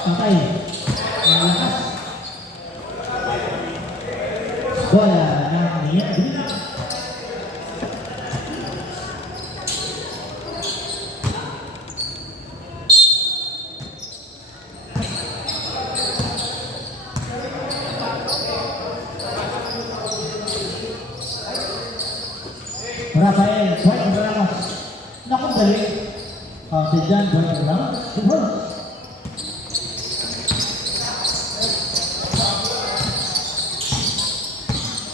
Patay. Malakas. Bola ng Niya. Rafael, point Ramos. Naku, dali. Si John, point Ramos. Siguro.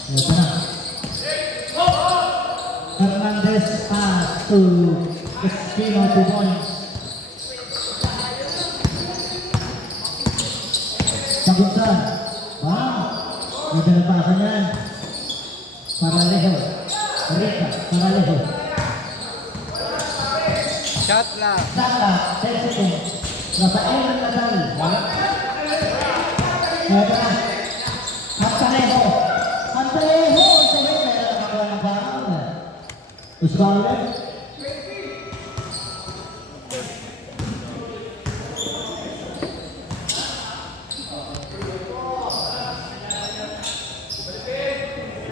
Ito na. Hernandez pass to Espino, 2 points. Saguntan. Bang. Ito na pasa niyan. Paralejo. Rika, Paralejo. Shot lang. Saka, 10 seconds. Rafael Nadal. Ito na. Antanejo. Antanejo. Ito na. Meron na mga ng bawal. Usbaule.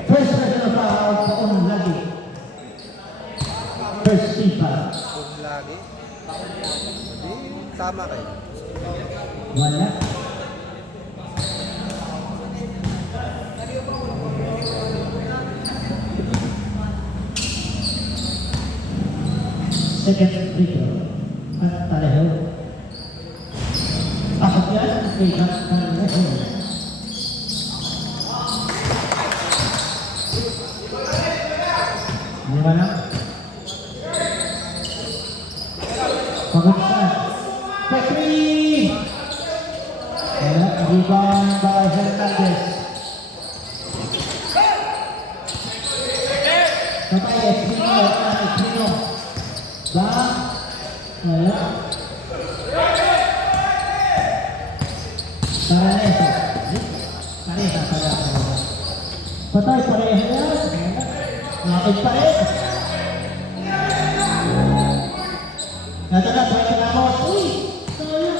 First personal foul sa unang lagi. First FIFA. Huwag lagi. Tama kayo. Wala. Second free throw. Pantalejo. Akot yan. Ikat Pantalejo. Lima na. Pagkakita. Pekri! Rebound by Hernandez. Patay, Espino. Bang. Wala. Paralejo. Pareha pala. Patay, pareha yan. Nakit pa rin. Ito na, Dwight Ramos. Uy! Sayang.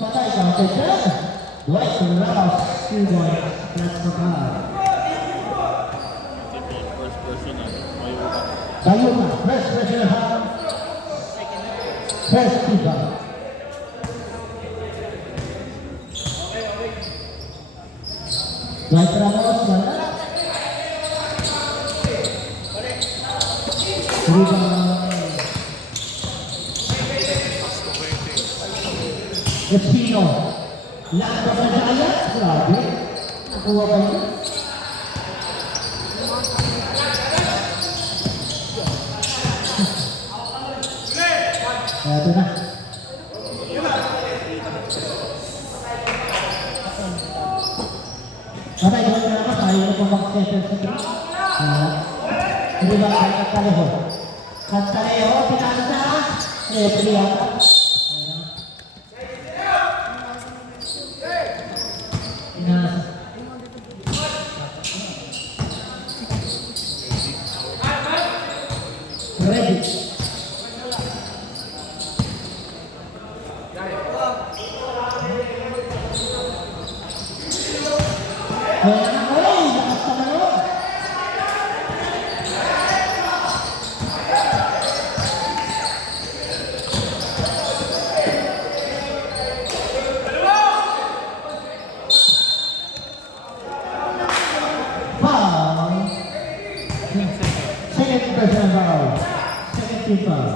Patay, counted dyan. Dwight Ramos. 2 points. Plus the foul. Sayuma. First personal foul. First FIFA. Dwight Ramos. Wala. Espino. Lahat ba sa daya? Grabe. Nakuha ba yun? Ito na. Patay, gawin na naman. Ayaw na pong mag-settle sa trip. Hindi ba kay Cantalejo? Cantalejo, pinasa. Referee yata. Pinasa. Ready. Second personal foul. Second team foul.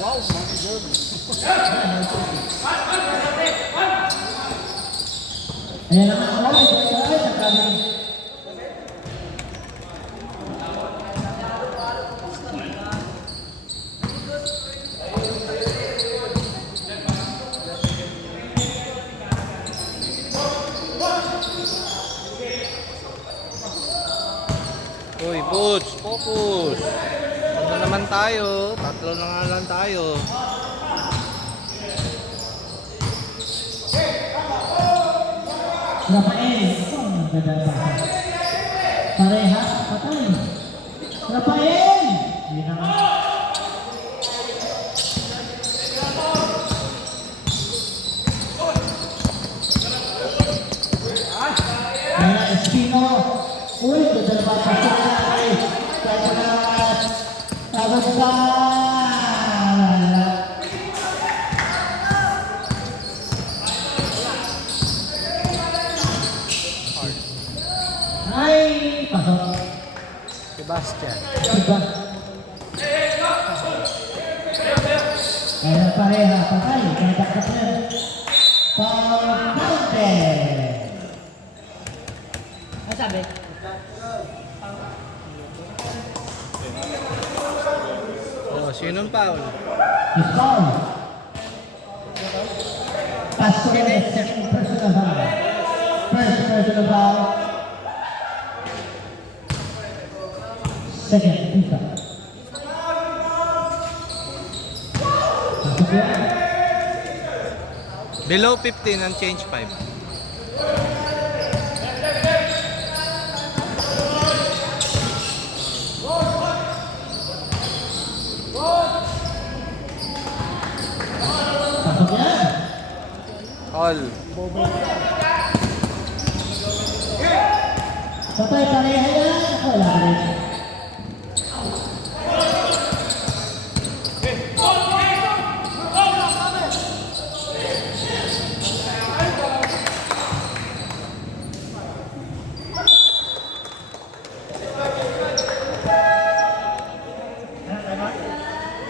Wow, my God. Ayan naman ako ulit. Ang kami. Uy, Boots, focus. Ano naman tayo? Tatlo na nga lang tayo. Rafael. Ang ganda pa. Pareha. Patay. Rafael. Hindi na nga. Ayan, Espino. Uy, ganda pa. Pasok na. Kaya pa naman. Tapos pa. Ay, pasok. Sebastian. Diba? Ayan, pareha. Patay. Kaya takot na. Pag-counter. Ano sabi? Oh, sinong foul? Is foul. Pass to the second personal foul. First personal foul. Second FIFA. Pasok yan. Below 15 and change 5. Pasok yan. All. Patay pareha yan. Ako, wala ka rin.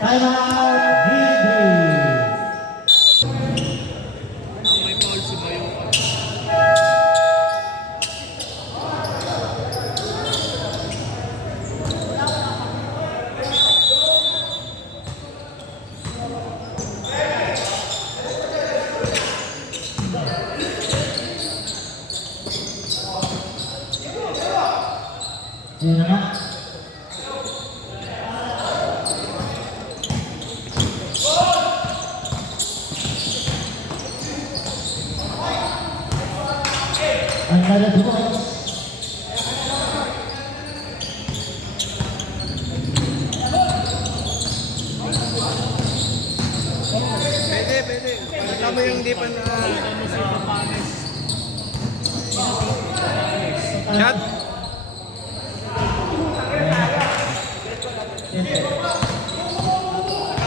Time out, green green. Ayan na nga. Another 2 points. Pwede, pwede. Pagkita mo yung di pa na... Shot.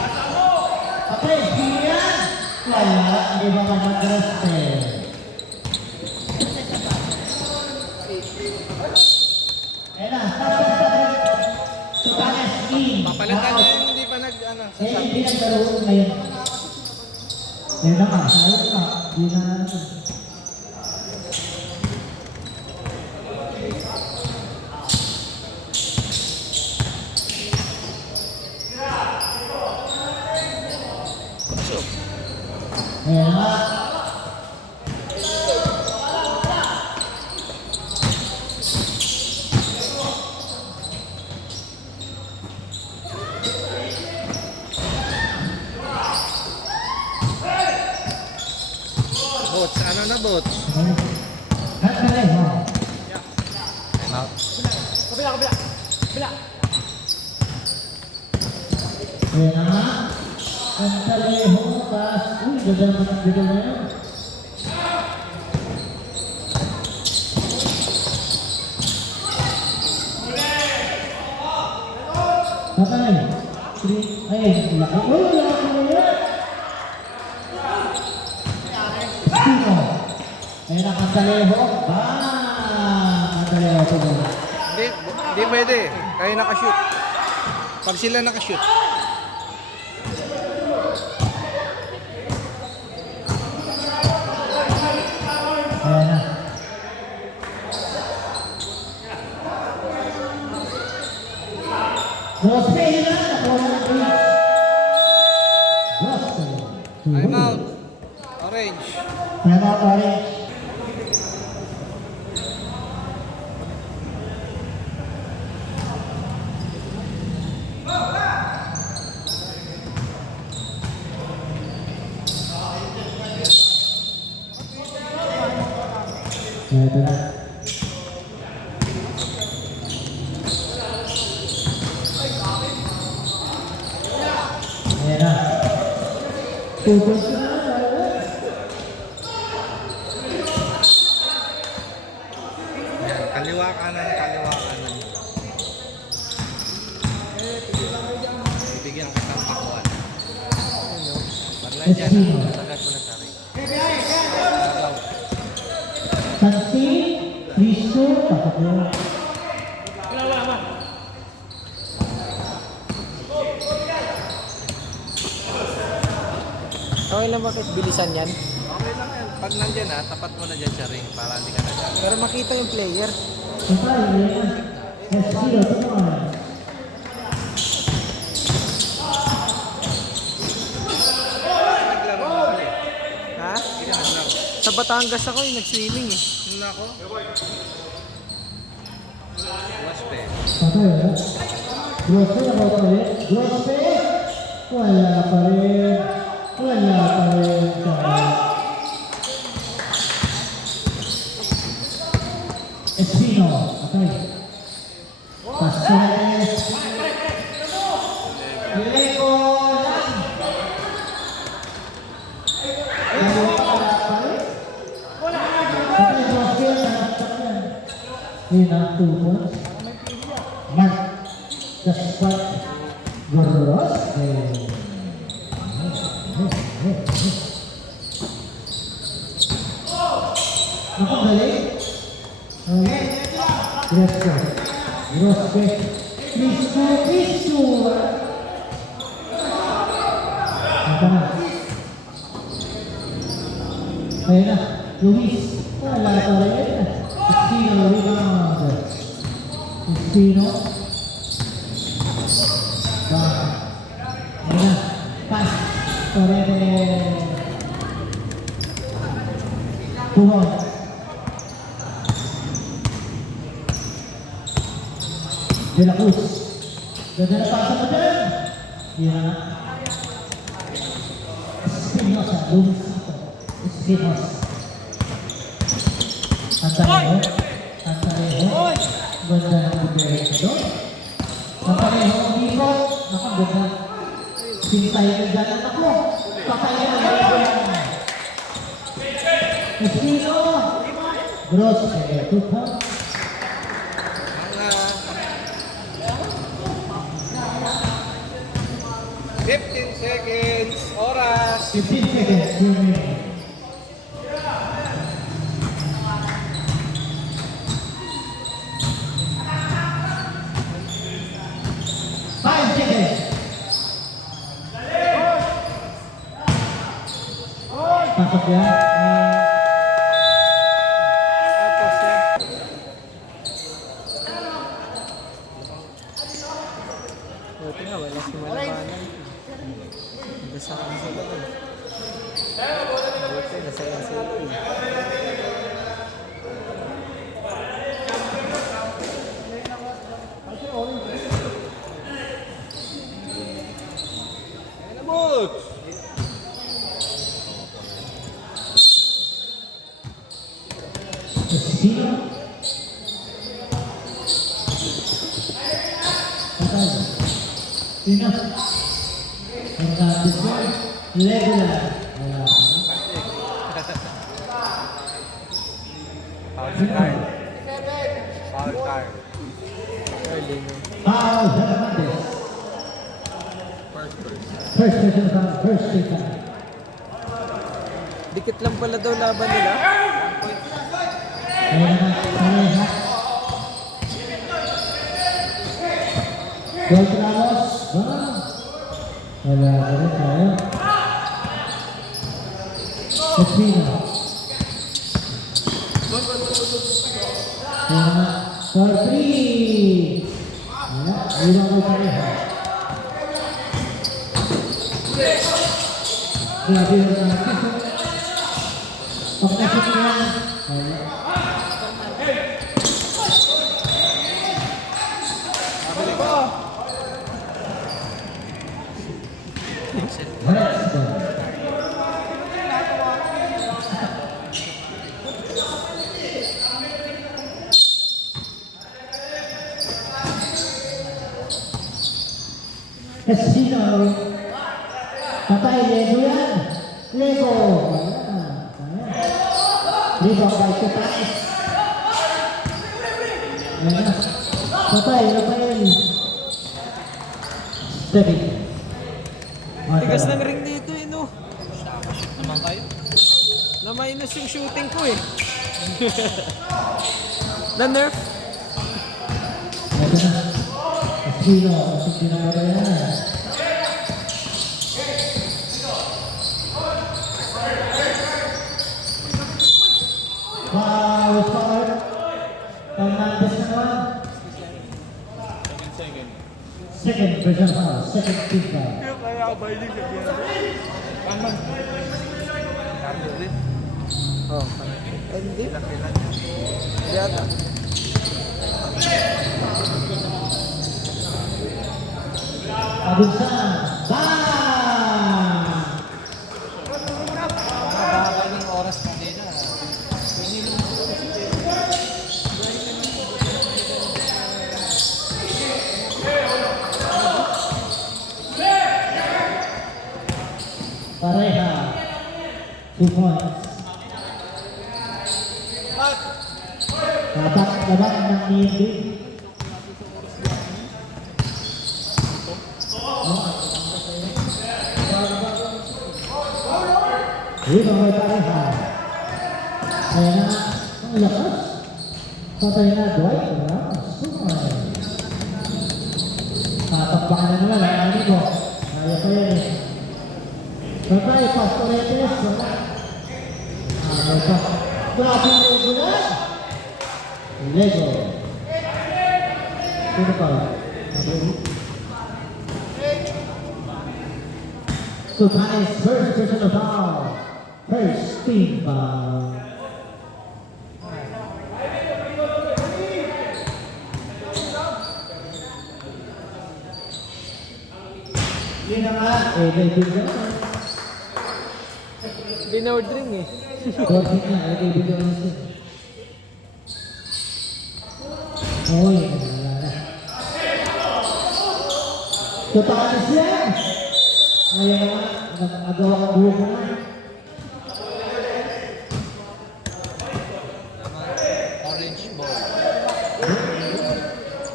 Okay, Gian. Wala, hindi ba mag-raste? Ayan na, tapos Supanes, in. Papalitan Out. na yung hindi pa nag... Ano, Eh, sasab. hindi nagkaroon ngayon. Ayan na ka, sayang ka. Hindi na natin. Pasok. Ayan na. Bots, ano na bots? Cut na rin, ha? Time out. Ayan na nga. Ang taliho, taas. Uy, ganda naman ang video na yun. Patay. Ay, laki. Uy, laki na yan. Sino? Ayan na, ang taliho. Ang taliho ito mo. Di pwede. Kayo nakashoot. Pag sila nakashoot. Ayan na. Jose na, nakuha na ito. Jose. Time out. Orange. Time out, orange. Ito na. Ayan na. 2 points na. Yan, kaliwa kanan, kaliwa kanan. Bibigyan kita ng pakuan. Parlan dyan, tagat ko na sa rin. Santi, Riso, takot mo. Okay lang bakit bilisan yan? Okay lang yan. Pag nandyan ha, tapat mo na dyan sa ring para hindi ka nagkakaroon. Pero makita yung player. Ito, ayan na. S0, ito mo. Naglaro mo ulit. Ha? Hindi ka naglaro. Sa Batangas ako yung nag-swimming eh. Ano na ako? Waspe. Patay na. Grosse na ba ulit? Grosse! Wala pa rin. Wala pa rin. Espino. Patay. Pasones. Lego lang. Wala pa rin. Patay, Grosse. Nanaktak yan. Yun ang 2 points. Mark the spot Gross. Ako galing. Grosso. Grosso. Cristo. Ito na. Ayun na. Luis. Wala pa rin. Espino. Rebound. Espino. Ayan na. Pass. Torete. Tumon. De la Cruz. Ganda na pasa mo dyan. Yan na. Espinosa. Lumisito. Espinosa. Antarejo. Antarejo. Ganda ng bibigay ko doon. Antarejo ang dito. Nakaganda. Sintay ka dyan ang taklo. Patayin ang dito yan. Espino. Gross. Tupa. Mga 15 seconds, oras. 15 seconds. Remaining. Pasok yan. Tapos yan. Buti nga, wala si Malabanan. Nagdasaan sila eh. Buti, nasaya sila eh. Ayan na, Boots! Espino. Patay. Espino. Pagkatipon. Regular. Wala. Foul card. Foul card. Early no. Foul. Hernandez. First person foul. First person. Dikit lang pala daw laban nila. Ayan na. Pareha. Gold Ramos. Wala ka rin tayo. Espino. Ayan na. For 3. Wala. Iwan ko pareha. Grabe yung natin. Pagkasok niya. Wala. Hurts. Casino. Patay, Lego yan. Lego. Ayan. Lego by Kutais. Ayan na. Patay, Rafael. Steady. Tigas ng ring dito eh, no? Naman kayo. Na-minus yung shooting ko eh. Na-nerf. Ayan na. Casino. Kasi pinamara yan. Foul start. Fernandez naman. Second personal foul. Second team foul. Kaya ba yun sa Cambio din. Oh, hindi. Hindi ata. Abinsan. Bang! Mababa yung oras kanina. Pareha. 2 points. Tatak ng Niyendri. Rebound by pareha. Kaya na, ang lakas. Patay na, Dwight. Sumay. Tatakbakan na naman, ang ano ko. Kaya pa yan eh. Patay, Pastoretes. Ano pa? Klaseng Lego na. Lego. Sino pa? Sutanes, first personal foul. First team foul. Yun na nga, may video na. Binord ring eh. Gorgit na, may video na siya. Oo, yun na, wala na. Sutanes yan! Ngayon nga, nag-agawa ang buho mo nga. Orange ball.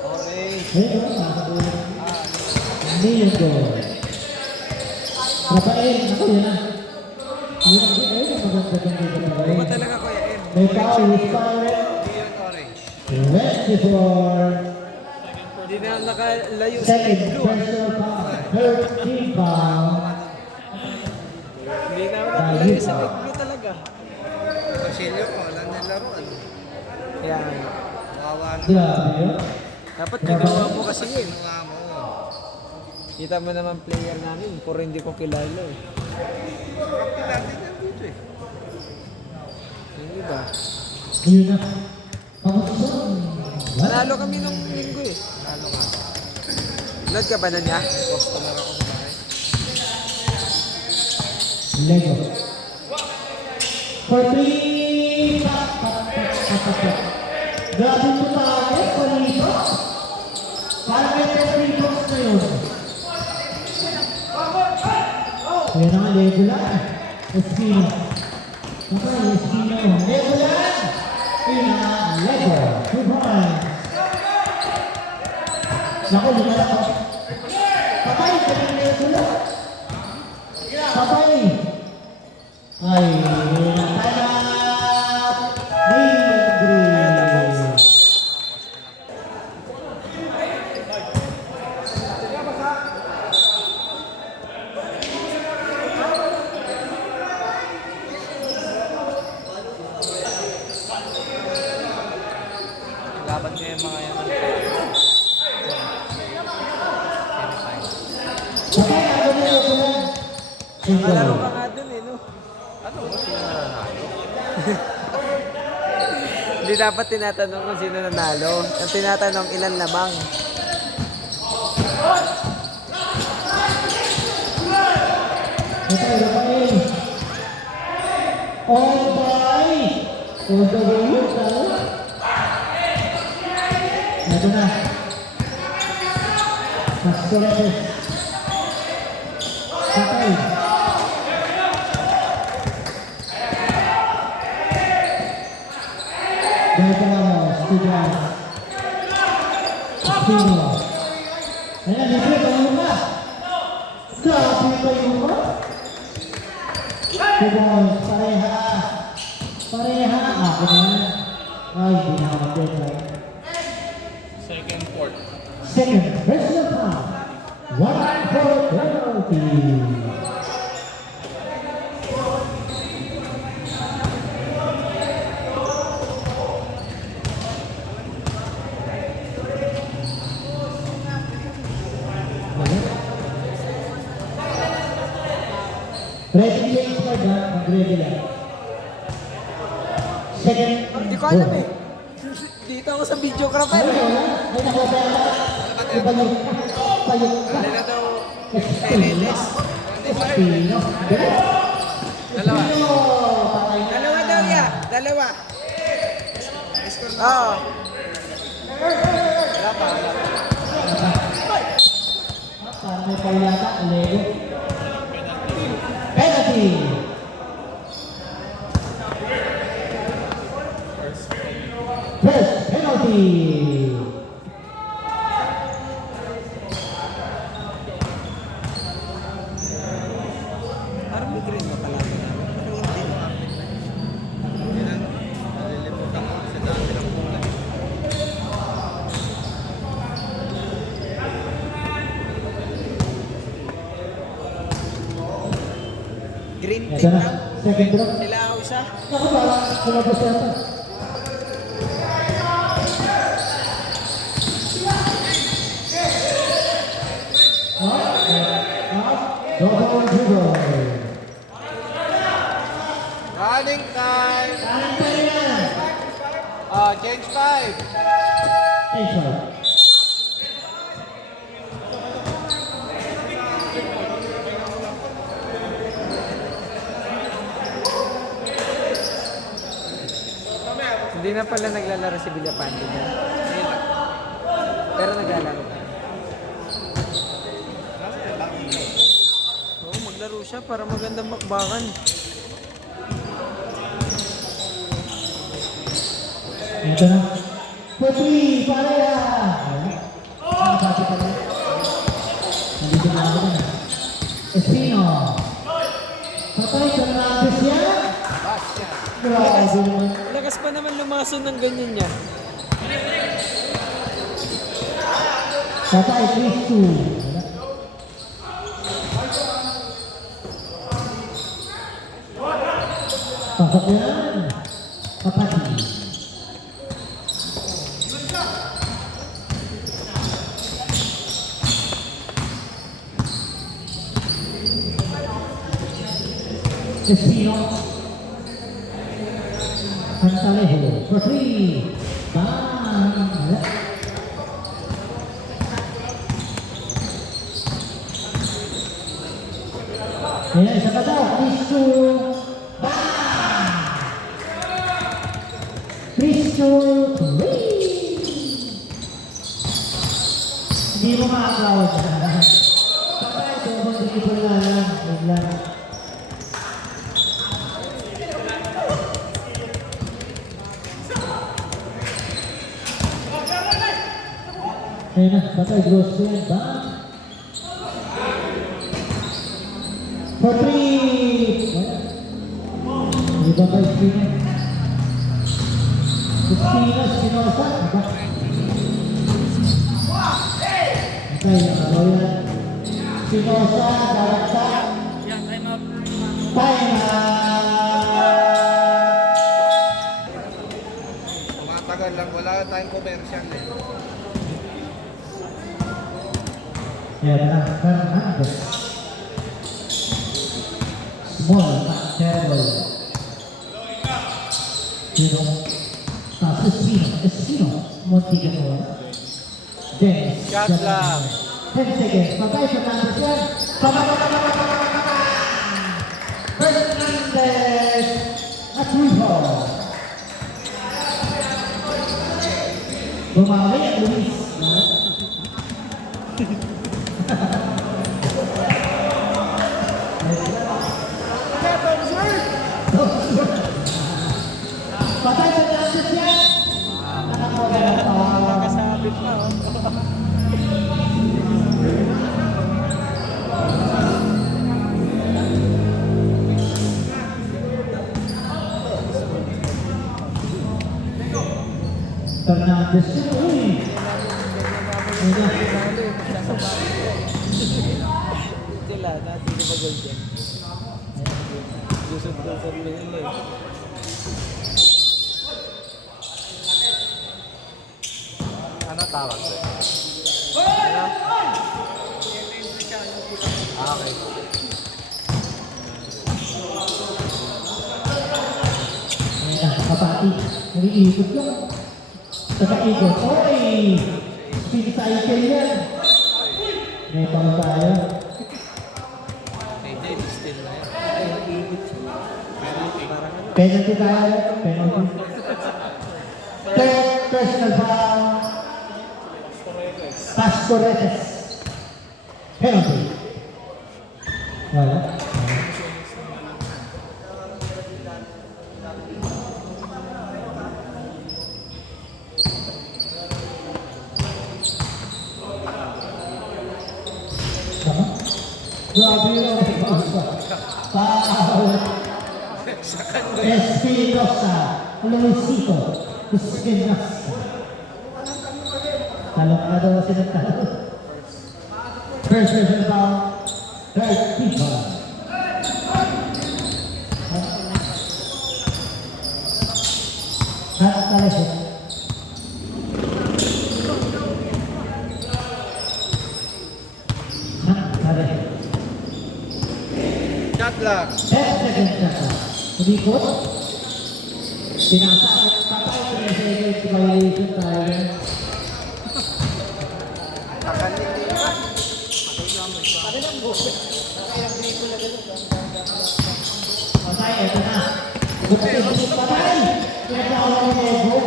Orange. Ayun, million goal. Rafael, ako yun na. Yun ang maganda dyan dito na Ako rin. talaga Kuya M. May foul, Rafael. Neon orange. 24. Hindi na nakalayo sa Second blue. personal foul. Third team foul. Hindi na nakalayo sa blue talaga. Concealer ko, wala na laruan. Yan. Kawawa na. Grabe yun. Dapat nagawa mo kasi yun. Kinuha mo. Kita mo naman player namin, puro hindi ko kilala eh. Kapit natin yan dito eh. Hindi ba? Yun na. Pangutusan. Nanalo kami nung linggo eh. Lalo nga. Load ka ba na niya? Customer ako sa bahay. Lego. For 3. Grabe po tayo. Palito. Parang may 3 points na yun. Kaya na nga, Lego lang. Espino. Okay, Espino. Lego lang. Kaya na nga, Lego. 2 points. Naku, lumalas ako. Patay, sabihin Lego lang. Patay. Ay, natalat. Niyendri. Laban ko yung mga yan. Patay, ako na Lego lang. Nakalaro ka nga dun eh, no? Ano? Sino nanalo? Hindi dapat tinatanong kung sino nanalo. Ang tinatanong ilan lamang. Patay, Rafael. All by. All the way, talo. Ito na. Pastoretes. Michael Ramos, Tigran. Espino. Ayan, libre pa yung ba? Grabe pa yung ba? Tigran, pareha. Pareha. Ako na yan. Ay, hindi na makapit. Second court. Second, personal foul. 1-4 penalty. Ready change card ha? Mag-ready lang. Second. Hindi ko alam eh. Dito ako sa video crap Ay, eh. wala. Ay, nakapela. Iba yung payong ka. Dali na daw. Espino. Espino. Dalawa. Espino. Patay na. Dalawa daw ya. Dalawa. Oo. Wala pa. Parang may foul yata. Lego. Penalty. First penalty. Parang may green na pala. Pero hindi. Nalilimutan ko sa dami ng kulay. Green Ito team na. lang. Second drop. Sila ako isa. Ako parang lumabas yata. Double dribble. Running time. Kanan pa rin yan. Change 5. Station. Hindi na pala naglalaro si Villapante dyan. Pero naglalaro pa. Oo, maglaro siya para magandang bakbakan. Ito na. Putri, pareha. Nakapati pa rin. Nandito na ako na. Espino. Patay sa nabis yan. Grabe naman. Lakas pa naman lumason ng ganyan niya. Patay, 3-2. Pasok yan. Papati. Espino. Pantalejo for 3. Bang. Ayan, isa pa daw. 3-2. Bang! 3-2. Hindi mo makakaw siya. Patay, double dribble na lang. Wait lang. Ayun na, patay, gross ko yan. Bang! For 3! Hindi ba ba Espino? Espino, Espinosa. Okay, nakalaw yan. Espinosa, Daragta. Time out! Tumatagal lang. Wala tayong commercial eh. Yan na, Fernandez. Small, terrible. Espino. Tapos Espino. Munti ka mo. Dennis. Shot lang. 10 seconds. Patay sa Fernandez yan. Fernandez. At Riho. Bumawi at Luis. Patay sa Fernandez yan. Destino, uy! Sila, dati di ba gold yan? Gusot-gusot mo yun eh. Ano tawag doon? Ano? Ah, okay. Ayan, kapati. Nag-iikot lang. Nag-iikot. Oy! Spin cycle yan. May pang tayo. Hey, Dave, still na yan. Ay, ikot siya. Parang ano. Penalty tayo. Penalty. Third personal foul. Pascoretes. Penalty. Wala. Grabe yun. Foul. Espinosa. Luisito. Espinosa. Talong na daw sila talong. First person foul. Third people. At talesok. Shot lock. 10 seconds na po. Umikot. Pinasakot pa tayo. 3 seconds violation tayo. Patay, ito na. Buti, patay. Pinagkakalang ni Ego.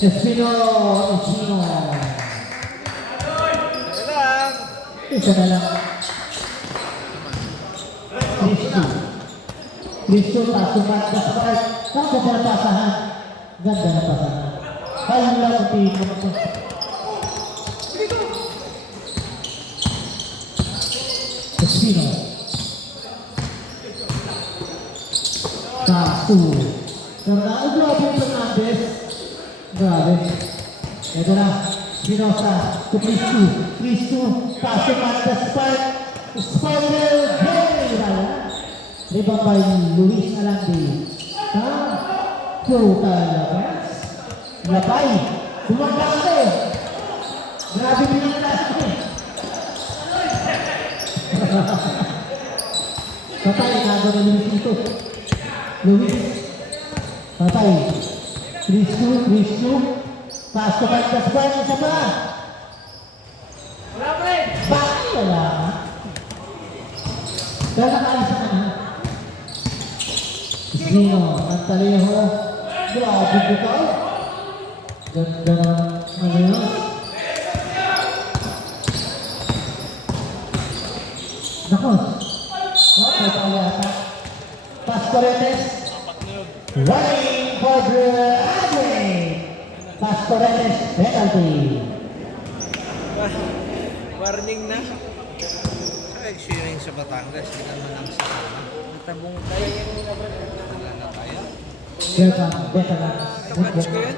Espino. Isa na lang. Cristo, pasukan ka sa part. Ang ganda ng pasahan. Ganda ng pasahan. Ayun lang ang tingin ko. Espino. Kasu. Grabe yung Fernandez. Grabe. Ito na. Espinosa. To Cristo. Cristo. Pasukan ka sa part. Spider. Hey! Rebound by Luis Alandi. Total labas. Labay. Bumagkakali. Grabe pinagkakali. Patay. Nago na Luis ito. Luis. Patay. Cristo. Pasto ka sa squad. Isa pa. Bakit wala ka? Kaya nakaisa ka na. Sino? Antalejo. Grabe dito. Ganda ng ano yun. Nako. Okay, tayo yata. Pascoretes. Running for the Adley. Pascoretes penalty. Warning na. Sa sharing sa Batangas, hindi naman ang sasama. Tabong tayo. Wala na tayo. Welcome, veteran. Kapatch ko yun?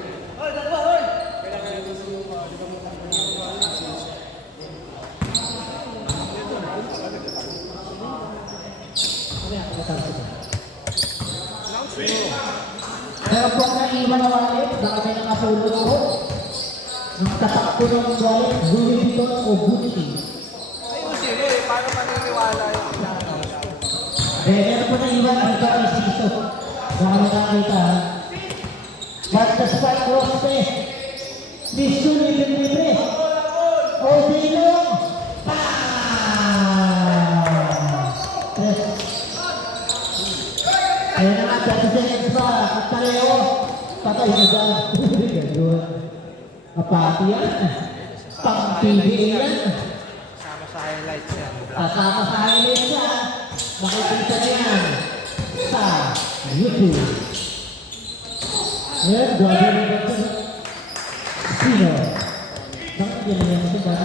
Pero kung naiwan na wallet, baka may nakasulot ko. Ang tatakbo ng wallet, Louis Vuitton o Gucci. Ayusin mo eh. Paano maniniwala yung pinakaos ko? Meron po naiwan ang ito. Baka nakakita. Basta sa cross Vision libre. Odilong. Ayan na nga, 30 seconds pa. At Taleo, patay na dyan. Ganoon. Apati yan. Pang-PBA yan. Sama sa highlights yan. Kasama sa highlights yan. Makikita niyan sa YouTube. Ayan, grabe na ito. Sino? Bakit yan na yan ito ba?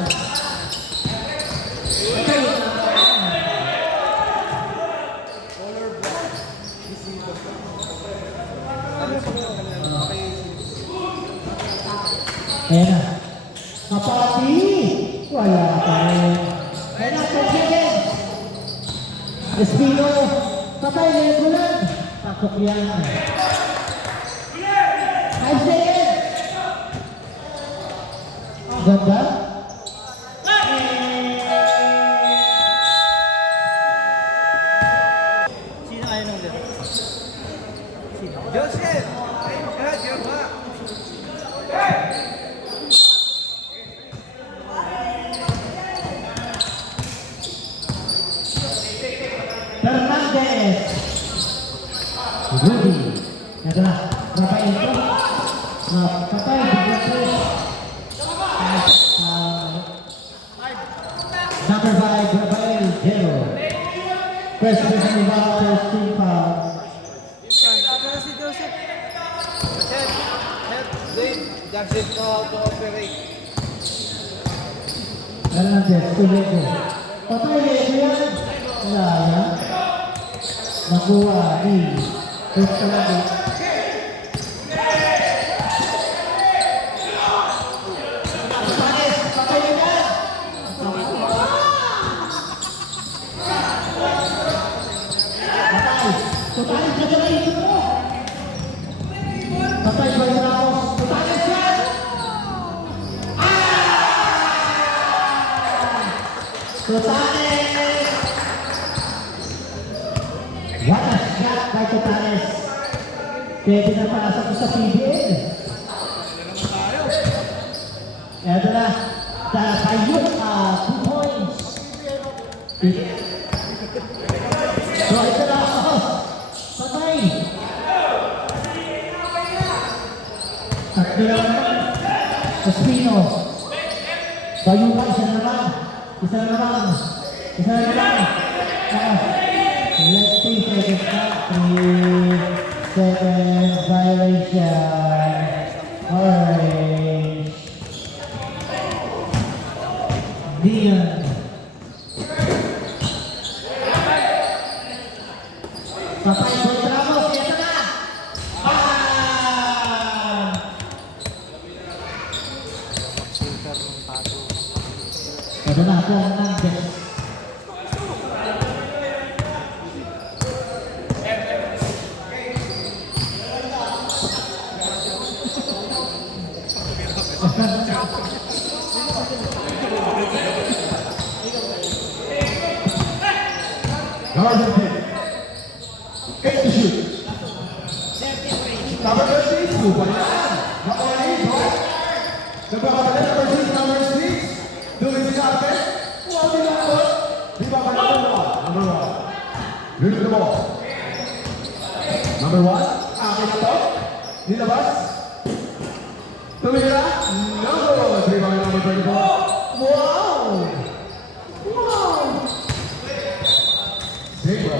Ayan na. Kapati! Wala pa rin. Ayan na, 10 seconds. Espino. Patay, Legoland. Takot yan. 5 seconds. Ganda. Sino ayaw ng laro? Joseph! Ay, God, ba? Fernandez. Rudy. Ito na. Rafael ito. Patay. Bigla tres. Number 5, Rafael Gero. First person involved, first team foul. Pero si Joseph. Help Dave Joseph know how to operate. Fernandez, Tulego. Patay, Lego yan. Wala yan. Nakuha ni First Fernandez. Patay yan yan. Patay, patay ito mo. Patay ba yung Ramos? Patay siya! Totales! What a shot by Totales. Pwede na pasok sa PBL. Eto na. Tayo, 2 points. So, ito na ako. Patay. Tatlo lang naman. Espino. Bayukan, isa na naman. Isa na naman. Isa na naman. Let's see, second shot. 3 seconds violation. Orange. Dion. Patay po yung Ramos. Ito na. Bang! Ito na, Fernandez. Number 15. 8 to shoot. Number 13, super. Number 8, right? Number 6, doing the carpet. One in the ball. Number 1. Release the ball. Number 1, akin na to. Nilabas. Tumira. Number 3, number 24. Wow! Wow! Zero.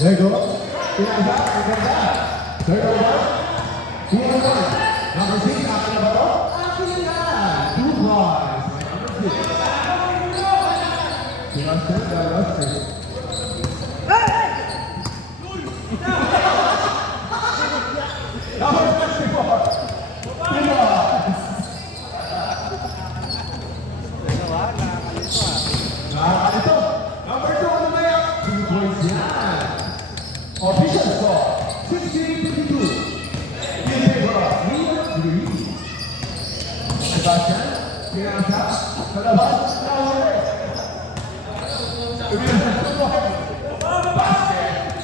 There you go. Pinasa, maganda. Third over. 2-1. Number 6, akin na ba to? Akin na. 2 points. Pinasa, Pinasa. Number 24. Nakakalito. Number 2, ano na yan? 2 points yan. Official score, 16-52. In favor of Leon Green. Sebastian, Pinasa, palabas, Naure. Basket.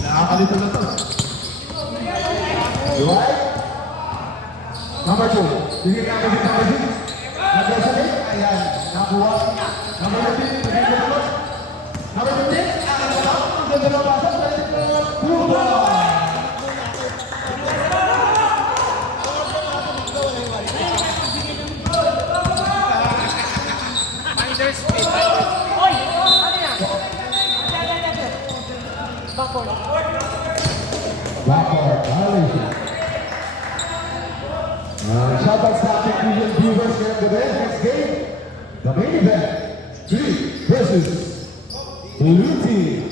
Nakakalito na to. Right? Number 2, tingin natin si number 6. Number 7, ayan, nakuha. Number 15, tingin ko naman. Number 15, akin na lang. Ang ganda ng basa, pwede ko naman. Puba! Backcourt, violation. Shout out sa ating viewers ngayon gabi. Next game, The main event, Greek versus Blue Team.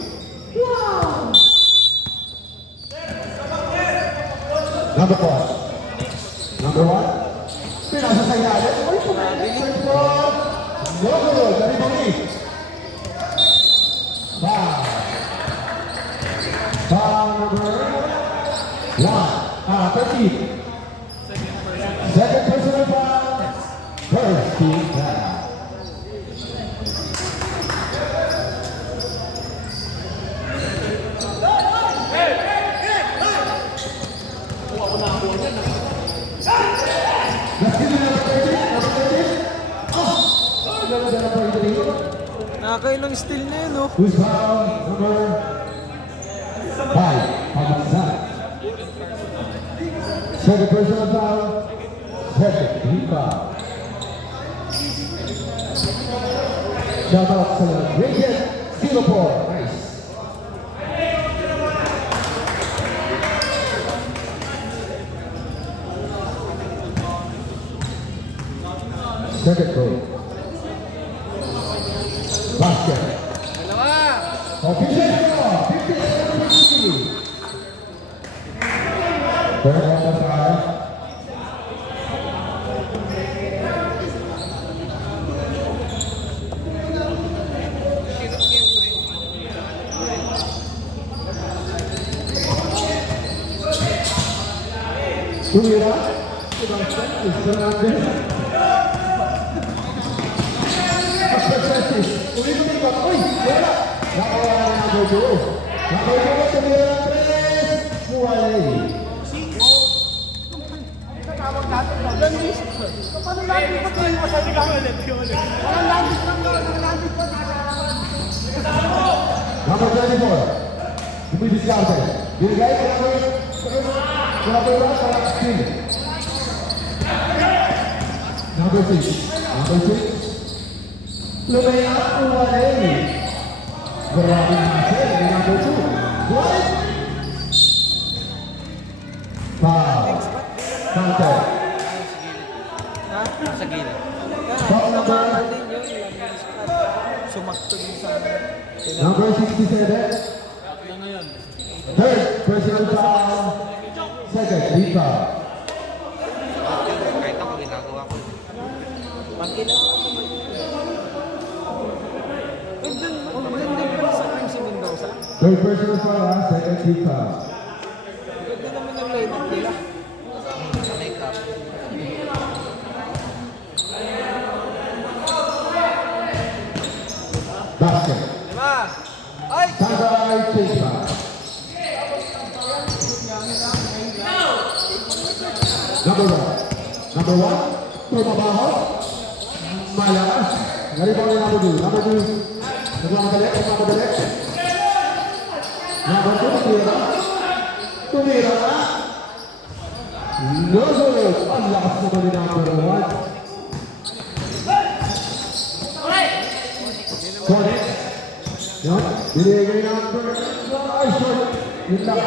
Number 4. Number 1. Pinasa sa ilalim. Ay, pumalit. First ball. No good. Dali-dali. Foul. Foul number 13. Second personal foul. First team foul. Nakakailang steal na yun, oh. Who's foul number 5? Pagkakasal. Second personal foul. Second team foul. Shout out sa Radiant Singapore. Nice. Second goal. Basket. Official score, 50-50. Third on the fire. Tumira. Fernandez. Ulit-ulit. Uy! Wala! Nakawala na number 2. Number 2, tumira ng 3. Muwalay. Number 24. Dumidiskarte. Binigay ko number 1 para screen. Number 6. Number 6. Lumaya Muwalay. Grabe natin. Number 2. What? Foul. Counter. Ha? Sa gilid. Foul number Din yun, sumakto din sa number 67. Third personal foul. Second team foul. Kahit ako ginagawa ko. pangkilala naman yun. Maganda pa sa team si Mendoza. Third personal foul, second team foul. Ganda naman ang lineup nila. Sa makeup. Basket. Diba? Ay! Tagay team foul. Number 1. Number 1. Tumabaho. Malakas. Nalibaw ni number 2. Number 2. Nagmamadali. Number 2. Tumira. Tumira na. No good. Ang lakas naman ni number 1. Cornet. Yan. Binigay number 1. Ay, short. Yun lang.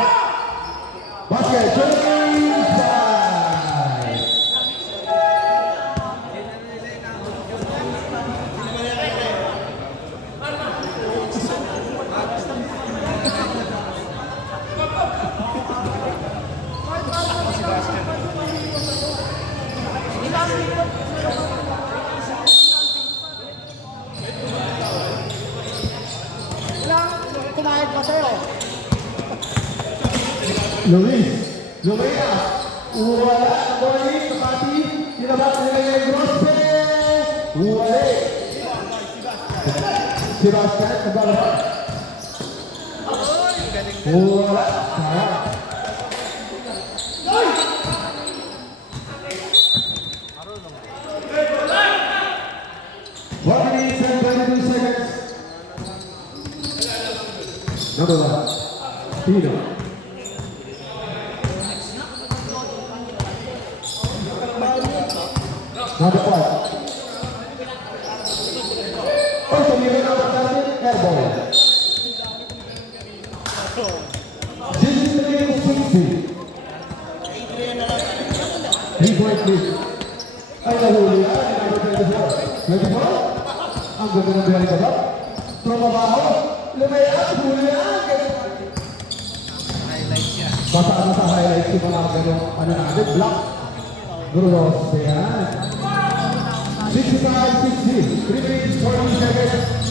Basket. James Bye. Luis, Lumea, wala ang body, kapati, tinabak nila yung Grospe, wala. Sebastian, nagbalaba. Wala, sayang. 1 minute and 22 seconds. Number 1, Pino. Number 5. Oh, tumira na ang natin, airball. This is the game of 60. 3-point lead. Ay, nahuli yan. Number 24. 24? Ang ganda ng biyahe ka ba? Trumabaho. Lumayas. Hulihan. Highlights yan. Basta sa highlights yung mga ganun, ano natin, black. Grulos, yan. 65-60. 3 minutes, 40 seconds.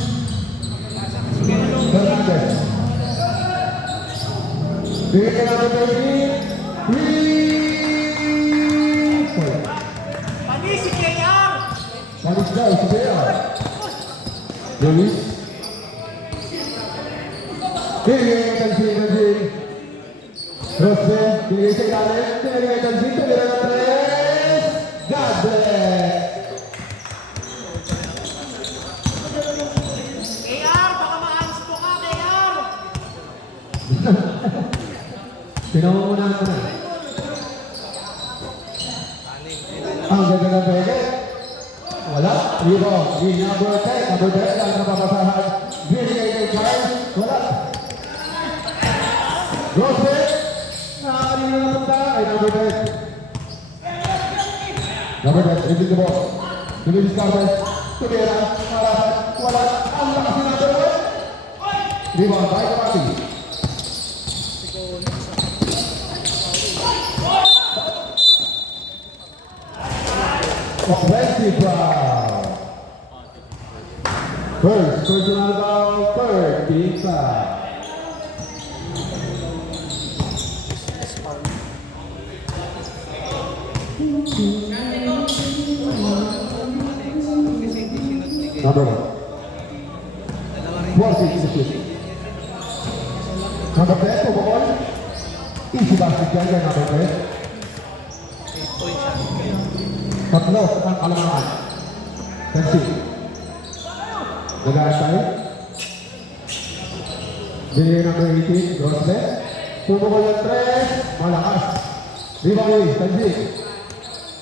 Fernandez. Bigyan ka natin 30. 3. Panis si KR! Panis daw, si Bea. Luis. Bigyan ka natin si Rosbe, bigay sa ilalim, tinagay ng dito, nila ng 3. God bless! KR, baka maalis mo ka, KR! Pinangungunahan ko na. Ang ganda ng pwede. Wala. Rebound. Di number 10. Number 10 ang napapasahan. Binigay kay Charles. Wala. Rosbe. Nakakalina na punta. Ay, number 10. Number 10. Release the ball. Luis Carver. Tumira. Marasan. Wala. Ang lakas ni number 1. Rebound. By Kapati. Offensive foul. First personal foul, third team foul. Number 1. 14 is the shoot. Number 10, pumukol. Easy basket yan kay number 10. 8 points yan. Tatlo ang kalamangan. Tensi. Nagaan tayo. Bigay number 18, Grosle. Pumukol yung 3. Malakas. Rebound, Tensi.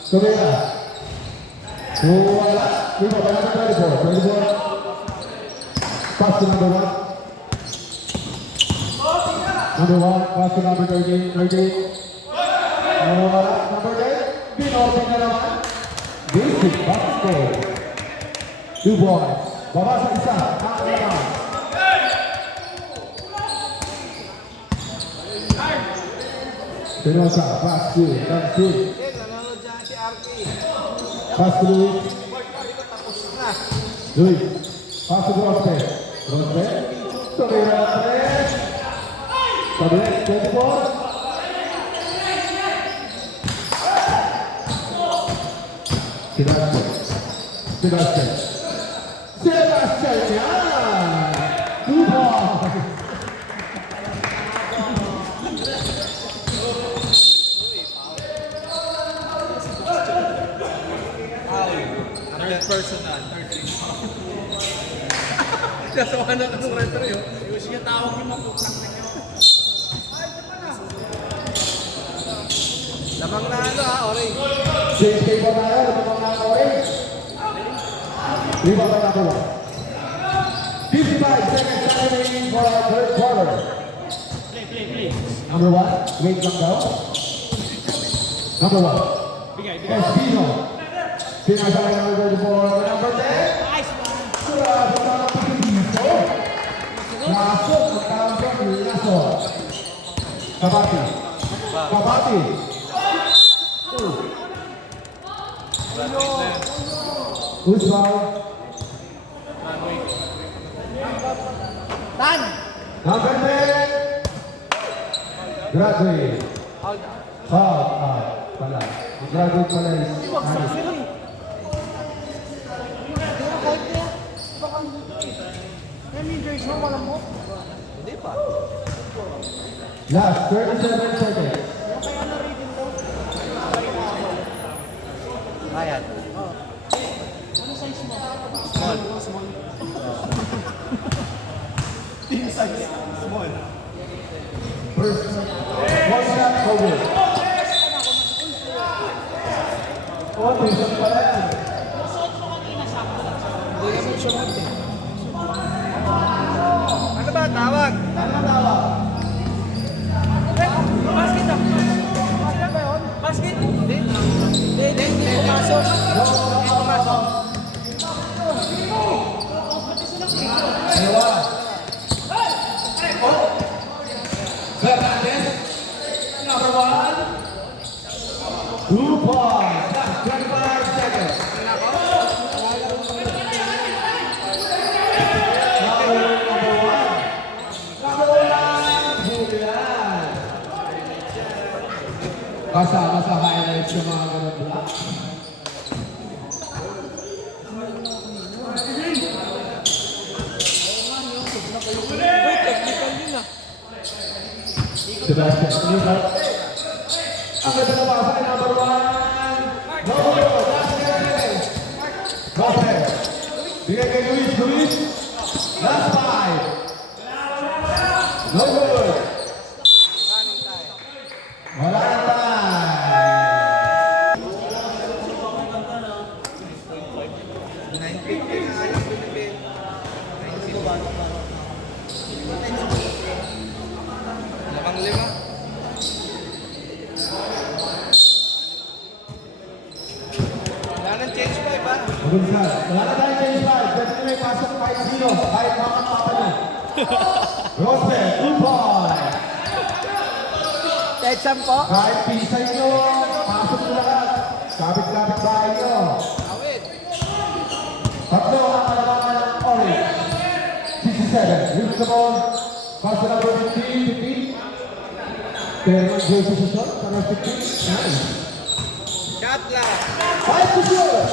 Tumira. Wala. Rebound, number 24. 24. Pass to number 1. Number 1, pass to number 13. 13. Wala. Number 10. Pinopen na naman. Basic basketball. 2 boys. Baba sa isa. Ang naman. Pinosa. Pass to. Tensi. Nanonood dyan si RK. Pass to Luis. Tapos na. Luis. Pass to Grospe. Grospe. Tumira na 3. Tablet. 24. Sebastian. Sebastian. Sebastian yan! 2 boys. Third personal. Third ring. Kasawa na kasong retro yun. Yung siya tawag yung maputang na nyo. Lamang na ano ha, orange. James K. Bornaya, lumabang na ang orange. Lima ba natin ba? 55 seconds remaining for our third quarter. Number 1, wait lang daw. Number 1, Espino. Sinasakay number 34, number 10. Sura sa mga pagkikiso. Laso, magkawang siya, laso. Kabati. Kabati. Who's foul? Tan! Number 10. Graduate. Foul. Pala. Ang graduate pala is Anis. Hindi pa. Last 37 seconds. Ayan. Small. First, one shot cover. Oh, may shot pala yan. Hindi naman siya natin. Ano ba? Tawag? Ano tawag? Basket na! Basket ba yun? Basket? Hindi. Hindi pumasok. Pumasok. Dalawa. Fernandez. Number 1. 2 points. That's 25 seconds. Number 1. Julian. Kasama sa highlights yung mga ganun block. Uy, technical yun ah. Sebastian Lima. Ang ganda na pasa ay number 1. No good. That's it. Gomez. Bigay kay Luis. Luis. Last 5. No good. Wala na tayo. Lamang lima. Wala nang change 5 ba? Magulsan. Wala na tayo change 5. Pwede nyo may pasok kahit sino. Kahit mga papa nyo. Rosel, 2 points. Kahit saan po? Kahit pisay nyo, pasok nyo lahat. Kapit-kapit bahay nyo. Awit. Tatlo ang kalamangan ng orange. 67. Use the ball. Pass to number 15. Pero jersey sa shot. Number 15. Nice. Shot lang. 5 to shoot.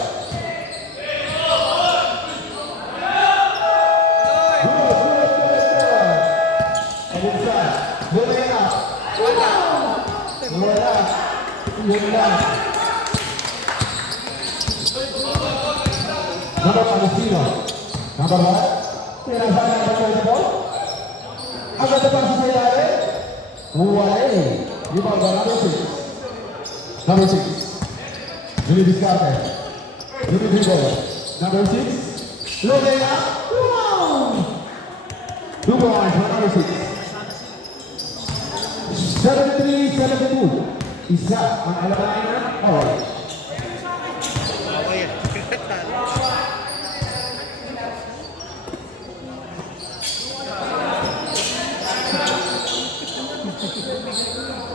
Pagulsan. Bulay na. Wala. Wala. Yun lang. Number Palestino. Number 1. Pinasa number 24. Agad na pa sa ilalim. Wala eh. Rebound by number 6. Number 6. Jimmy Vizcarra. Jimmy Dribble. Number 6. Loading up. 2 points for number 6. 73-72. Isa ang alamangan ng orange. Okay.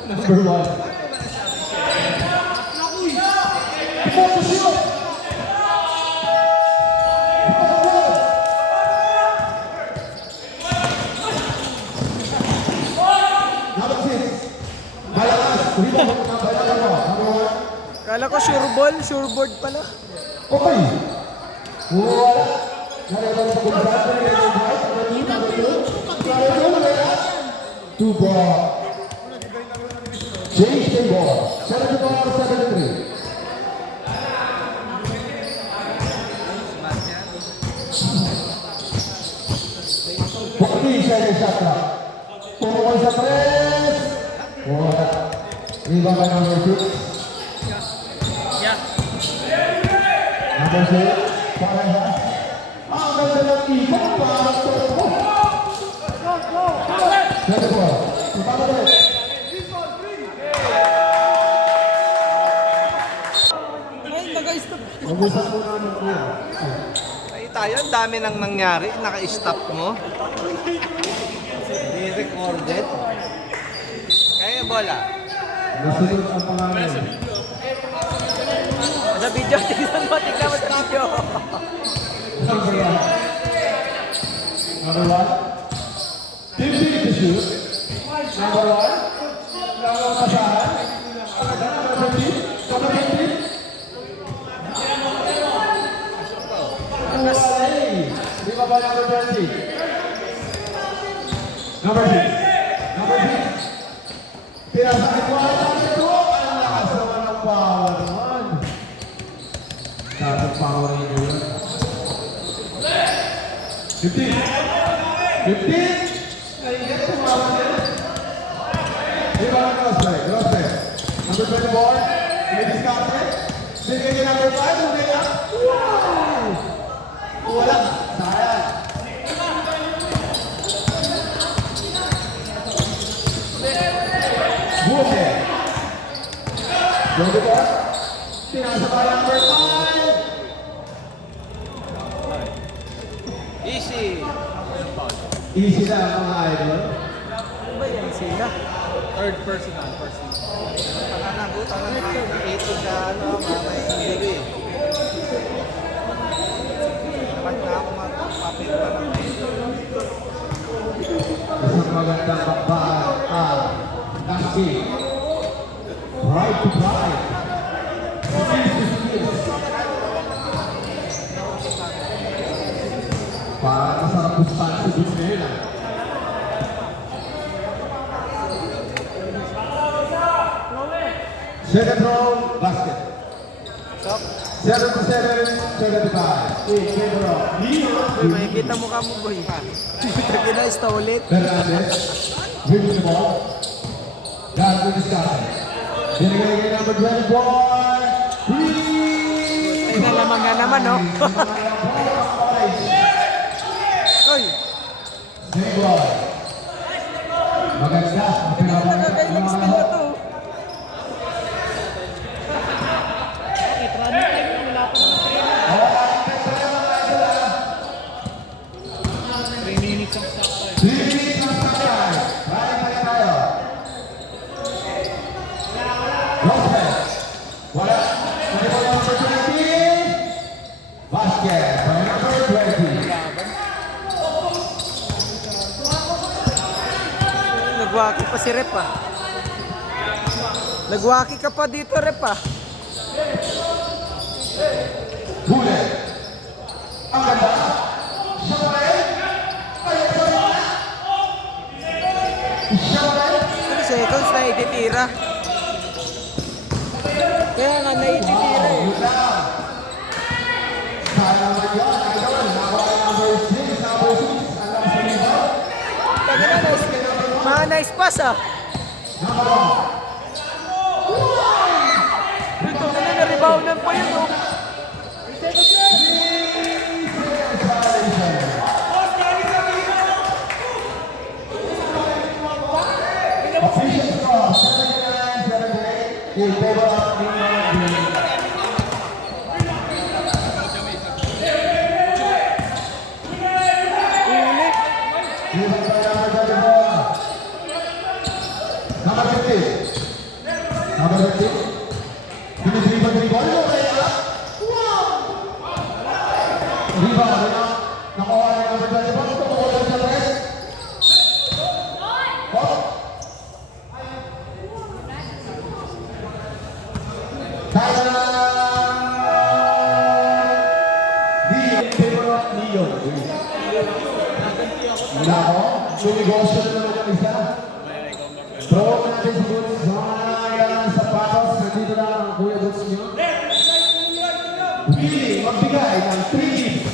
Number 1. Position. Number 6. Malakas. Rebound ng Bayangkara. Number 1. Kala ko sure ball, sure board pala. Okay. Wala. Nalabas sa kumbrado ni number 2. 2 ball. Change the ball. 74-73. Bukti siya yung shot clock. Tumukol sa press. Wala. Rebound by number 6. Number 6. Parehas. Ang ganda ng ikot. Parang turbo. 24. Ipapa ulit. Ay, nag-stop. Mag-usap po namin po yan. Ay tayo, ang dami nang nangyari. Naka-stop mo. Hindi recorded. Kaya bola. Nasunod ang pangalan. Sa video, tignan mo sa video. Number 1. Number 1. 15 to shoot. Number 1. Number masahan. Number 15. Number 15. Uwalay. Di ba ba number 20? Number 6. Number 6. Pinasakit mo ang ito. Ang lakas naman ng power naman. Dapat power nyo yun. 15. 15. Naiingat sa mga nila. Di ba ang crossback? Crossback. Number 24. Ini-discarte. Bigay niya number 5. Bigay niya. Wow! Wala. Sayang. Buke. 24. Pinasa pa number 5. Easy. Easy na mga idol. Ano ba yan sila? Third personal. Pananagutan na 80 sa ano, mga injury. Dapat na ako magpapapit pa ng Isang magandang bakbakan. Nasty. Pride to pride. Skills to skills. Para masarap pustahan si Bunela. Second round, basket. 7-7, 75. In favor of Leon. Uy, makikita mo ka mo, boy. Puta na, ulit. Fernandez, dribbling the ball. That's the discussion. Binigay kay number 24. Ay, nalamang nga naman, no? Uy, Big boy. Maganda. nakakailang skill na to. Basket by number 20. Nagwaki pa si Rep, ah. Nagwaki ka pa dito, Rep, ah. Huli. Ang ganda. Siya pa rin. Siya pa rin. 3 seconds na ititira. Kaya nga naititira eh. Sayang naman yun. Idol. Nakuha kay number 6. Number 6. Alam sa nito. Taga na, nice. Mga nice pass, ah. Number 1. Ito na na-rebounden pa yun, oh. Official score 79-78 in favor of Leon Green. Uli. Given by number 24. Number 15. Number 15. Dribble. Wow! Rebound. Nakuha ni number 24. Tumukulong sa press. Oh. In favor of Leon. Nako, sumigosyo na naman ang isa. Throw natin si Boots. Mga sapatos. Nandito na ang Kuya Boots niyo. Willie, magbigay ng 3 hits.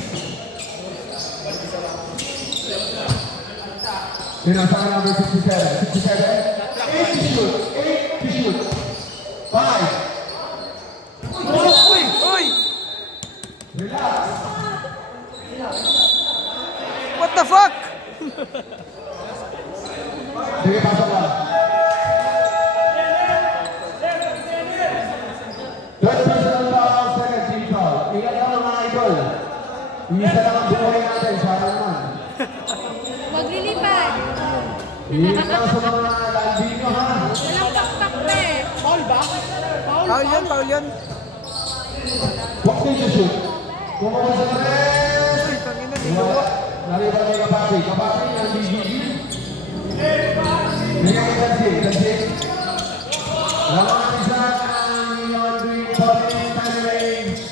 Pinasaka number 67. 67. 8 to shoot. 8 to shoot. 5. Uy! Uy! Relax. What the fuck? Sige, pasok lang. Third personal foul, second team foul. Ingat lang mga idol. Isa lang ang buhay natin, sana naman. Maglilipad. Ingat lang sa mga landing nyo, ha? Walang pakpak na eh. Paul ba? Paul? Paul yun, Paul yun. Huwag din to shoot. Kung ako sa press. Uy, tangina, dinuwa. Nariban ni Kapati. Kapati, ang BBG. Bigyan kay Tansi. Tansi. Wala ang isa ang Leon Green Body time range.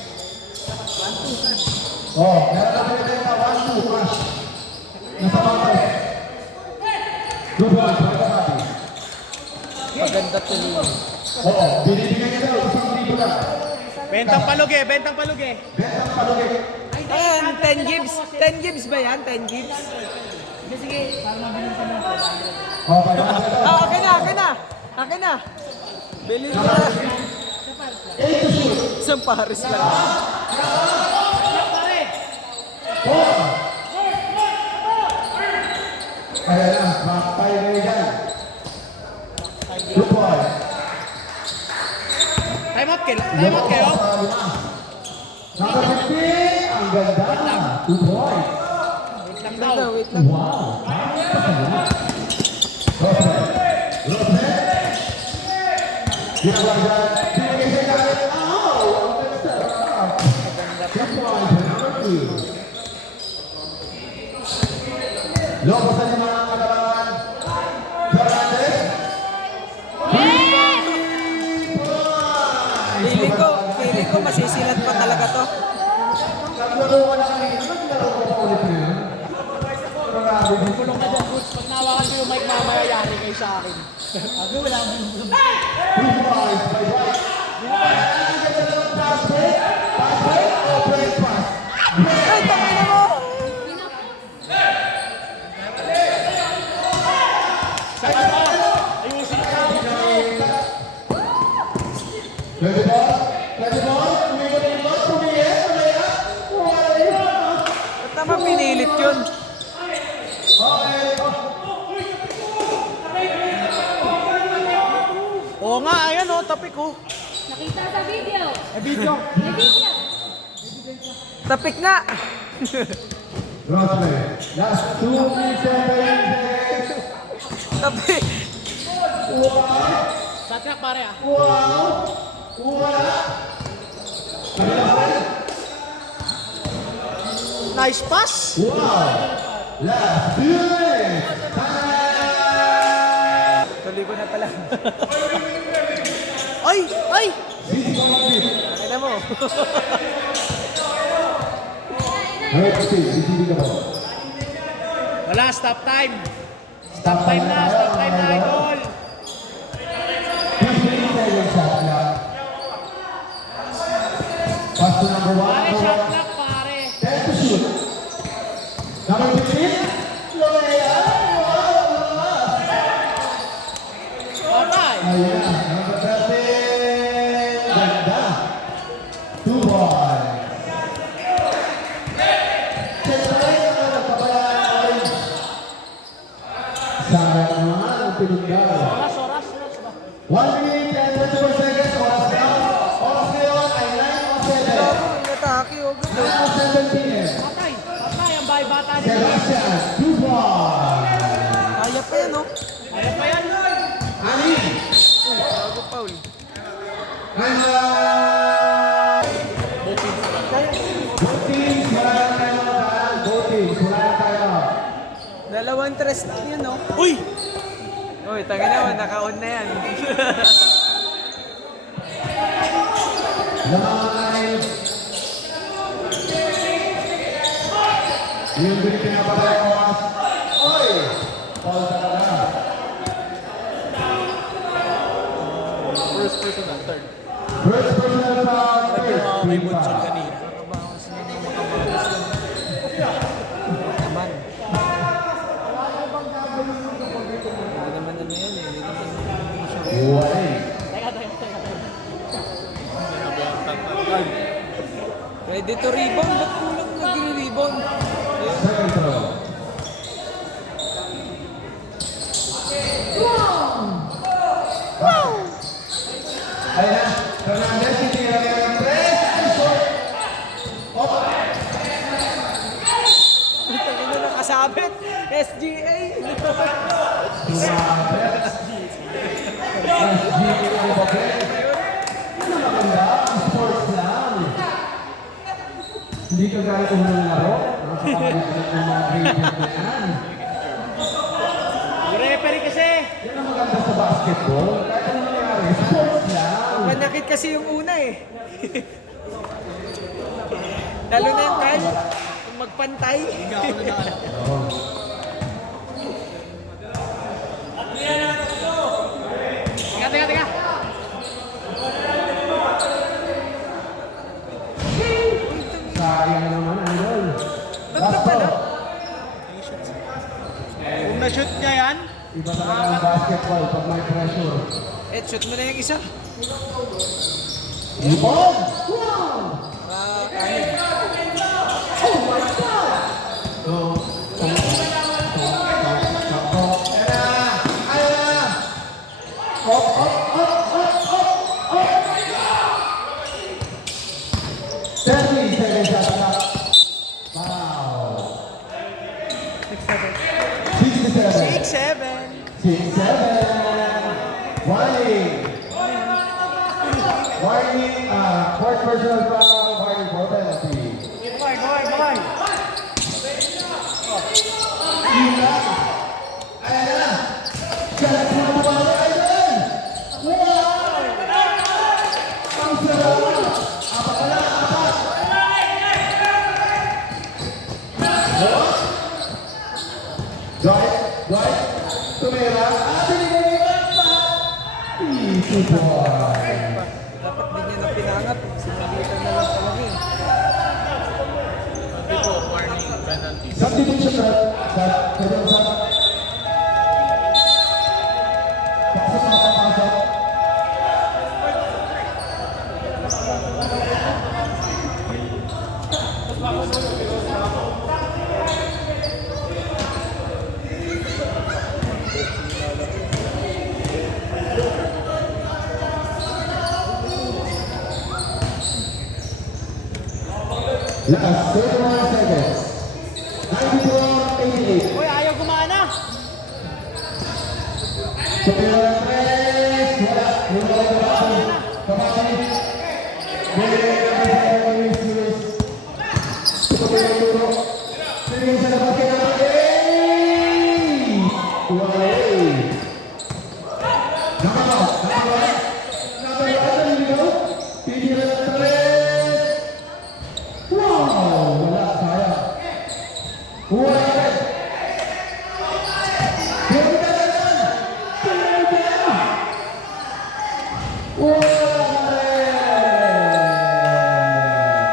Oh, meron na pinitenta. 1-2. Crush. Nasa bangkay. Good one. Kapati. Maganda tuloy. Oo, binibigyan niya daw. Isang libo lang. Bentang palugi, bentang palugi. Bentang palugi. Ayan, 10 gigs. 10 gigs ba yan? 10 gigs? Oh, 500 daw. Ah, akin na, akin na. Akin na. Bili mo na. 8 to shoot. Isang pares lang. 4. Ayan na, makapay na yan. Good boy. Time out kayo. Number 15, ang ganda. Good boy. Wait lang daw, wait lang. Wow. Ginawa dyan. Binigay sa gamit. Oh! Ang sarap. 2 points for number 2. Loko sa lima ang kalaban. Fernandez. Feeling ko masisilat pa talaga to. Naglaro ka na kanina. Naglaro ko pa ulit na yun. Grabe. Kulong na dyan, Boots. Pag nawakan ko yung mic mamaya, yari kayo sa akin. Sabi, wala akong 2 points by White. Hindi ka na pass break. Pass break o break pass? Ay, tangin na mo! Saka pa, ayusin ka. Pwede ba? Pwede ba? Tumigil ba? Tumigil? Tumigil? Wala. Ba't naman pinilit yun? Okay. Oo nga, ayan o, tapik o. Nakita sa video. Video. May video. Tapik nga! Rosman. Last 2 minutes and 30 seconds. Tapik! Shot clock pare ah. Wow! Wala! Nice pass. Wow! Last 2 minutes! Tuloy ko na pala. Ay! Ay! Tangin na mo. Wala, stop time. Stop Time na, idol. 15 seconds shot clock. Pass to number 1. Pare, shot clock pare. 10 to shoot. Number 15. Lorea. Patay. Ayan. Number 13. Ganda. 2 points. Sayang naman ang pinundan. Oras ba? 1 minute and 24 seconds. Oras na. Oras ngayon ay 9:07. Inatake, oh. 9:17. Patay. Patay ang bahay bata nila. Sebastian, 2 points. Kaya pa yan, oh. Ano pa yan? Ani. Bago foul. Both teams, wala na tayo mga both teams, wala na tayo. Dalawang tres lang yun, oh. Uy! Uy, tangin naman, naka-on na yan. Live. Yung din pinapatay ko mas. Oy! Paul talaga. First person and third. First personal foul. May butson kanina. Naman. Hindi naman ano yan, eh. Hindi naman Uway. ready to rebound. Ba't kulang nag-rebound? Second throw. Ayan na. Fernandez, tinira niya ng press. Short. Tangin na nakasabit. SGA. Hindi ka gaya kung nalaro. Nasa pangalitan ng mga grade na yan. Referee kasi. Yan ang maganda sa basketball. Kahit ano nangyari, sports lang. Panakit kasi yung una, eh. Lalo na yung Kyle. Kung magpantay. Teka. Sayang naman, idol. Tatlo pala. Kung na-shoot niya yan, Iba talaga ang basketball pag may pressure. Eh, shoot mo na yung isa. Ibon! Kanin. Oh my God! So, Wow! 67. 6-7. 6-7. Warning. Warning, fourth personal foul, warning for penalty. Yun lang. Ayan na. Sarap na bumaba Aiden. Wow! Ang sarap. Apat na lang, apat. Dwight, tumira. Binigyan pa. Easy boy. Dapat din niya na pinangat. Sinabitan na lang talaga eh. Subdivision shot. Pwede mo sa... Pasok na papasok. Last 31 seconds. 94-88. Uy, ayaw gumana. Superior press. Wala. Wala. Kapatid. Sige sa labas kay natin. Wow. Nakaba. Nakaba. Nakaba. Titira ng press. Wow.